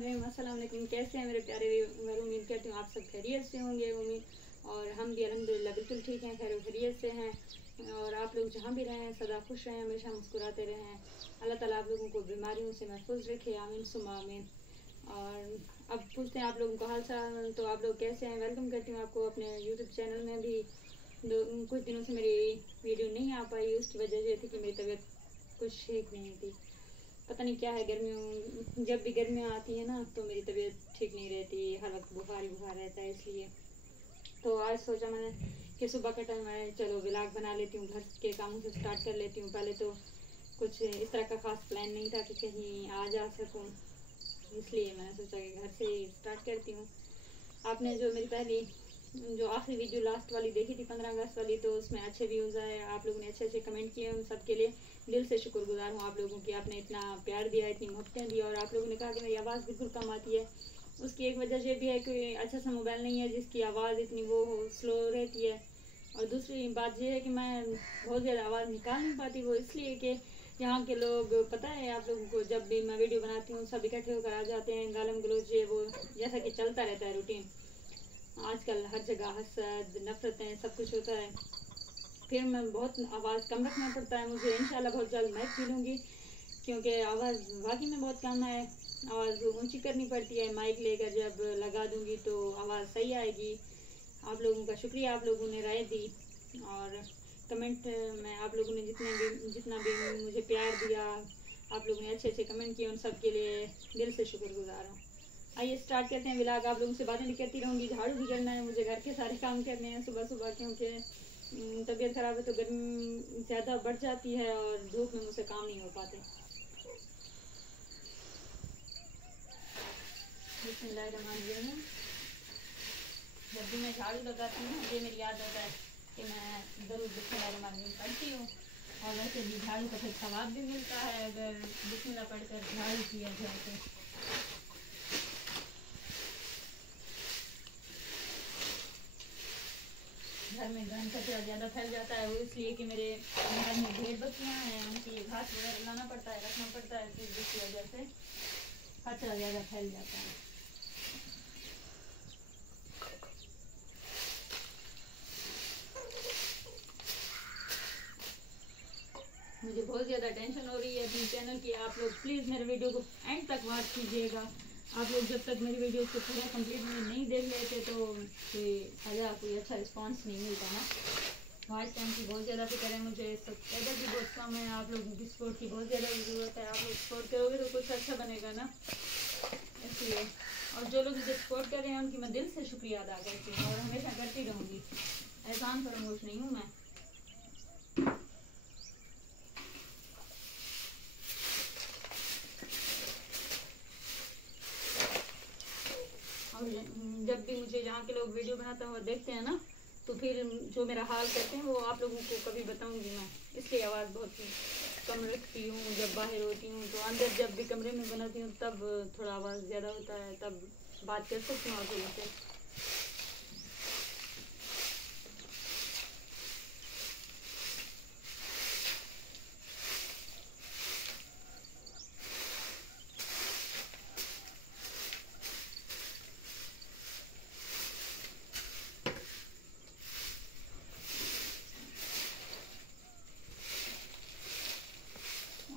अस्सलाम वालेकुम। कैसे हैं मेरे प्यारे व्यूअर? उम्मीद करती हूँ आप सब खैरियत से होंगे। और हम भी अल्हम्दुलिल्लाह बिल्कुल ठीक हैं, खैर खैरियत से हैं। और आप लोग जहाँ भी रहें सदा खुश रहें, हमेशा मुस्कुराते रहें। अल्लाह ताला आप लोगों को बीमारियों से महफूज रखे, आमीन सुम्मा आमीन। और अब पूछते हैं आप लोगों को हाल चाल, तो आप लोग कैसे हैं? वेलकम करती हूँ आपको अपने यूट्यूब चैनल में भी। कुछ दिनों से मेरी वीडियो नहीं आ पाई, उसकी वजह ये थी कि मेरी तबीयत कुछ ठीक नहीं थी। पता नहीं क्या है, गर्मियों जब भी गर्मियाँ आती है ना तो मेरी तबीयत ठीक नहीं रहती, हर वक्त बुखार ही बुखार रहता है। इसलिए तो आज सोचा मैंने कि सुबह का टाइम है, चलो व्लॉग बना लेती हूँ, घर के कामों से स्टार्ट कर लेती हूँ। पहले तो कुछ इस तरह का ख़ास प्लान नहीं था कि कहीं आ जा सकूँ, इसलिए मैंने सोचा कि घर से ही स्टार्ट करती हूँ। आपने जो मेरी पहली जो आखिरी वीडियो लास्ट वाली देखी थी 15 अगस्त वाली, तो उसमें अच्छे व्यूज़ आए, आप लोगों ने अच्छे अच्छे कमेंट किए, उन सब के लिए दिल से शुक्रगुजार हूँ आप लोगों की। आपने इतना प्यार दिया, इतनी मोहब्बतें दी, और आप लोगों ने कहा कि मेरी आवाज़ बिल्कुल कम आती है। उसकी एक वजह ये भी है कि अच्छा सा मोबाइल नहीं है जिसकी आवाज़ इतनी वो हो, स्लो रहती है। और दूसरी बात यह है कि मैं बहुत ज़्यादा आवाज़ निकाल नहीं पाती, वो इसलिए कि यहाँ के लोग, पता है आप लोगों को, जब भी मैं वीडियो बनाती हूँ सब इकट्ठे होकर आ जाते हैं, गालम गलोच ये वो जैसा कि चलता रहता है रूटीन। आजकल हर जगह हसद नफरतें सब कुछ होता है, फिर मैं बहुत आवाज़ कम रखना पड़ता है मुझे। इंशाल्लाह बहुत जल्द मैं पी लूँगी, क्योंकि आवाज़ वाकई में बहुत कम है। आवाज़ ऊंची करनी पड़ती है, माइक लेकर जब लगा दूँगी तो आवाज़ सही आएगी। आप लोगों का शुक्रिया, आप लोगों ने राय दी और कमेंट में आप लोगों ने जितना भी मुझे प्यार दिया, आप लोगों ने अच्छे अच्छे कमेंट किए, उन सब के लिए दिल से शुक्रगुजार हूँ। आइए स्टार्ट करते हैं व्लॉग। आप लोगों से बातें भी करती रहूँगी, झाड़ू भी करना है मुझे, घर के सारे काम करने हैं सुबह सुबह, क्योंकि तबीयत ख़राब है तो गर्मी ज़्यादा बढ़ जाती है और धूप में मुझसे काम नहीं हो पाते। बिस्मिल्लाहिर्रहमानिर्रहीम। जब भी मैं झाड़ू लगाती हूँ ये मेरी याद होता है कि मैं ज़रूर बिस्मिल्लाहिर्रहमानिर्रहीम पढ़ती हूँ, और वैसे भी झाड़ू का फिर सवाब भी मिलता है अगर बिस्मिल्लाह पढ़कर झाड़ू किया जाए तो। घर में गंद कचरा ज़्यादा फैल जाता है, वो इसलिए कि मेरे घर में भेड़ बकरियाँ हैं, उनकी घास वगैरह लाना पड़ता है, रखना पड़ता है, फिर जिसकी वजह से कचरा ज़्यादा फैल जाता है। मुझे बहुत ज़्यादा टेंशन हो रही है अपनी चैनल की। आप लोग प्लीज़ मेरे वीडियो को एंड तक वॉच कीजिएगा। आप लोग जब तक मेरी वीडियो को पूरा कंप्लीट नहीं देख लेते तो कोई अच्छा रिस्पांस नहीं मिलता ना। वॉच टाइम की बहुत ज़्यादा फिक्र है मुझे, सब्सक्राइबर की बहुत कम है, आप लोगों की सपोर्ट की बहुत ज़्यादा ज़रूरत है। आप लोग सपोर्ट करोगे तो कुछ अच्छा बनेगा ना, इसलिए। और जो लोग मुझे सपोर्ट कर रहे हैं उनकी मैं दिल से शुक्रिया अदा करती हूँ और हमेशा करती रहूँगी। एहसान फरामोश नहीं हूँ मैं। और जब भी मुझे जहाँ के लोग वीडियो बनाते हैं वो देखते हैं ना, तो फिर जो मेरा हाल करते हैं वो आप लोगों को कभी बताऊंगी मैं, इसलिए आवाज़ बहुत कम रखती हूँ। जब बाहर होती हूँ तो अंदर जब भी कमरे में बनाती हूँ तब थोड़ा आवाज़ ज़्यादा होता है, तब बात कर सकती हूँ आप लोगों से।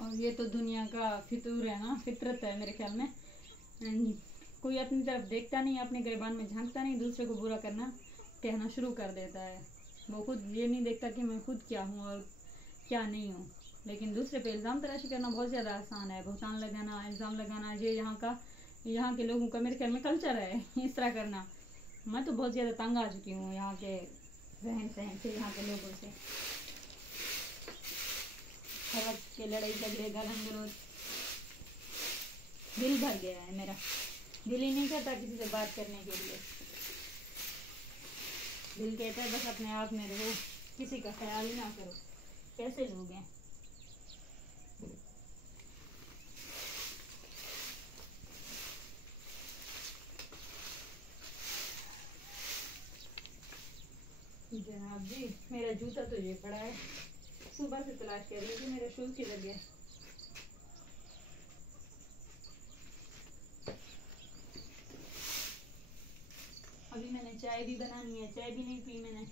और ये तो दुनिया का फितूर है ना, फितरत है मेरे ख्याल में। कोई अपनी तरफ देखता नहीं, अपने गिरबान में झांकता नहीं, दूसरे को बुरा करना कहना शुरू कर देता है। वो खुद ये नहीं देखता कि मैं खुद क्या हूँ और क्या नहीं हूँ। लेकिन दूसरे पे इल्ज़ाम तराशी करना बहुत ज़्यादा आसान है, बहतान लगाना, इल्ज़ाम लगाना, ये यहाँ के लोगों का मेरे ख्याल में कल्चर है इस तरह करना। मैं तो बहुत ज़्यादा तंग आ चुकी हूँ यहाँ के रहन सहन से, यहाँ के लोगों से। हर वक्त के लड़ाई झगड़े गालन गलौज, दिल भर गया है मेरा, दिल ही नहीं करता किसी से बात करने के लिए। दिल कहता है बस अपने आप में रहो, किसी का ख्याल ही ना करो। कैसे लोग हैं। जनाब जी, मेरा जूता तो ये पड़ा है, सुबह से तलाश कर रही थी मेरा शूज किधर गया। चाय भी बनानी है, चाय भी नहीं पी मैंने।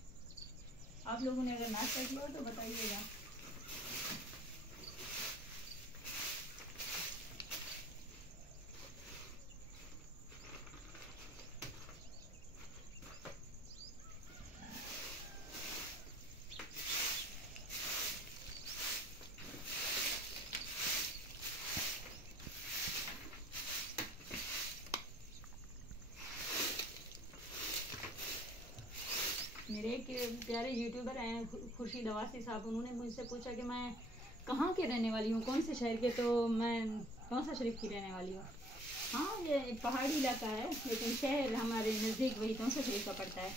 आप लोगों ने अगर नाश्ता किया हो तो बताइएगा। मेरे एक प्यारे यूट्यूबर हैं खुर्शीद अवासी साहब, उन्होंने मुझसे पूछा कि मैं कहाँ के रहने वाली हूँ, कौन से शहर के, तो मैं कौसा शरीफ की रहने वाली हूँ। हाँ, ये पहाड़ी इलाका है लेकिन शहर हमारे नज़दीक वही कौसा शरीफ का पड़ता है।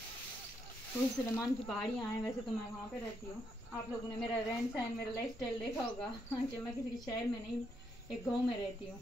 तो सुलेमान की पहाड़ियाँ हैं, वैसे तो मैं वहाँ पे रहती हूँ। आप लोगों ने मेरा रहन सहन, मेरा लाइफस्टाइल देखा होगा कि मैं किसी शहर में नहीं, एक गाँव में रहती हूँ।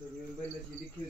तो मैं लिखी